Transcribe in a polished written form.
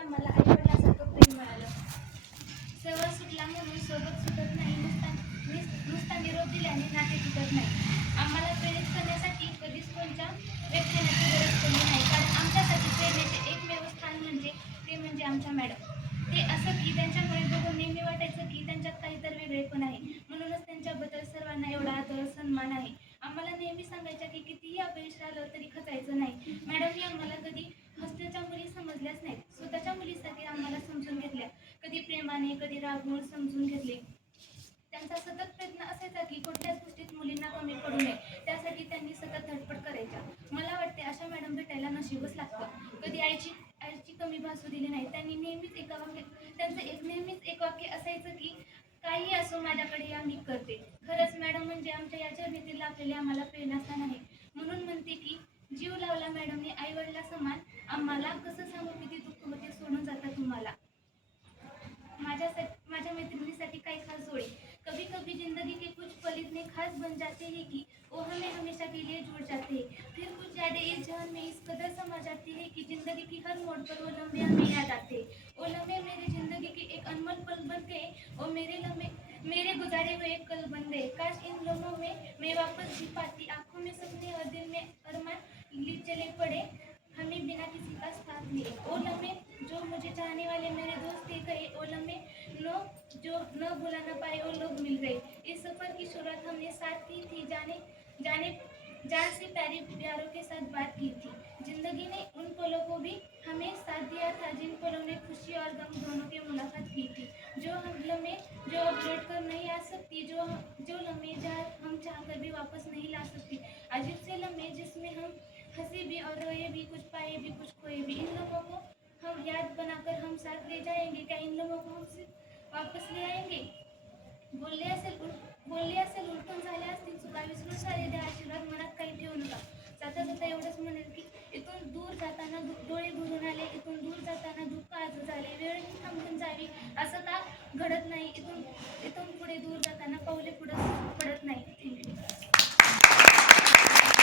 आम्हाला आईवडिलांसारखं प्रेम मिळालं. सहवास सुटला म्हणून सोबत सुटत नाही, नुसता निरोप दिल्याने नाते तुटत नाही. आम्हाला प्रेरित करण्यासाठी कधीच कोणत्या व्याख्यानाची गरज पडली नाही, कारण आमच्यासाठी प्रेरणाचे एकमेव स्थान म्हणजे ते म्हणजे आमच्या मॅडम. ते असं की त्यांच्यामुळे बघून नेहमी वाटायचं की त्यांच्यात काहीतरी वेगळेपण आहे. म्हणूनच त्यांच्याबद्दल सर्वांना एवढा आदर सन्मान आहे. आम्हाला नेहमी सांगायच्या की कितीही अपयश आलं तरी खचायचं नाही. मॅडमनी आम्हाला कधी हॉस्टेलच्या मुली समजल्याच नाहीत, स्वतःच्या मुलीसाठी आम्हाला समजून घेतल्या. कधी प्रेमाने, कधी रागवून समजून घेतले. त्यांचा सतत प्रयत्न असायचा की कुठल्याच गोष्टीत मुलींना कमी पडू नये, त्यासाठी त्यांनी सतत धडपड करायच्या. मला वाटते अशा मॅडम भेटायला नशीबच लागतं. कधी आईची आईची कमी भासू दिली नाही. नेहमीच एक वाक्य असायचं की काही असो माझ्याकडे या, मी करते. खरंच मॅडम म्हणजे आमच्या या जर्नीतील लाभलेले आम्हाला प्रेरणास्थान आहे. म्हणून म्हणते की जीव लावला मॅडमने आई वडिला समान आम्हाला. कसं सांगू किती दुःख होते सोडून जाता तुम्हाला. माझ्या मैत्रिणीसाठी काही खास जोड़ी. कभी कभी जिंदगी के कुछ पल इतने खास बन जाते हैं कि वो हमें हमेशा के लिए जुड़ जाते हैं. फिर कुछ यादें इस जहान में इस कदर समा जाती है कि जिंदगी की हर मोड़ पर वो लम्हे हमें याद आते हैं. वो लम्हे मेरी जिंदगी के एक अनमोल पल बन गए. वो मेरे लम्हे मेरे गुजारे हुए एक कल बन गए. काश इन लम्हों में मैं वापस जी पाती. आंखों में सपने और दिल में अरमान चले पड़े हमें बिना किसी का साथ लिए. वो लम्हे जो मुझे चाहने वाले मेरे दोस्त थे गए. वो लम्हे जो न भुला न पाए वो लोग मिल गए. इस सफर की शुरुआत हमने साथ की थी. जाने जान से प्यारे प्यारों के साथ बात की थी. जिंदगी ने उन पलों को भी हमें साथ दिया था जिन पलों ने खुशी और गम दोनों की मुलाकात की थी. जो हम लम्हे जो अब लौट कर नहीं आ सकती. जो लम्हे जहाँ हम चाह कर भी वापस नहीं ला सकती. अजीब से लम्हे जिसमें हम हंसे भी और रोए भी, कुछ पाए भी कुछ खोए भी. इन लम्हों को हम याद बनाकर हम साथ ले जाएंगे. क्या इन लम्हों को हम वापस ले आएंगे. बोलले असेल उलटून झाले असतील चुका विसरून सारे द्या आशीर्वाद. मनात काही ठेवू नका. जाता जाता एवढंच म्हणेल की इथून दूर जाताना डोळे भरून आले. इथून दूर जाताना दुःख आज झाले. वेळ ही थांबून जावी असं का घडत नाही. इथून पुढे दूर जाताना पाऊले पुढे पडत नाही. थँक्यू.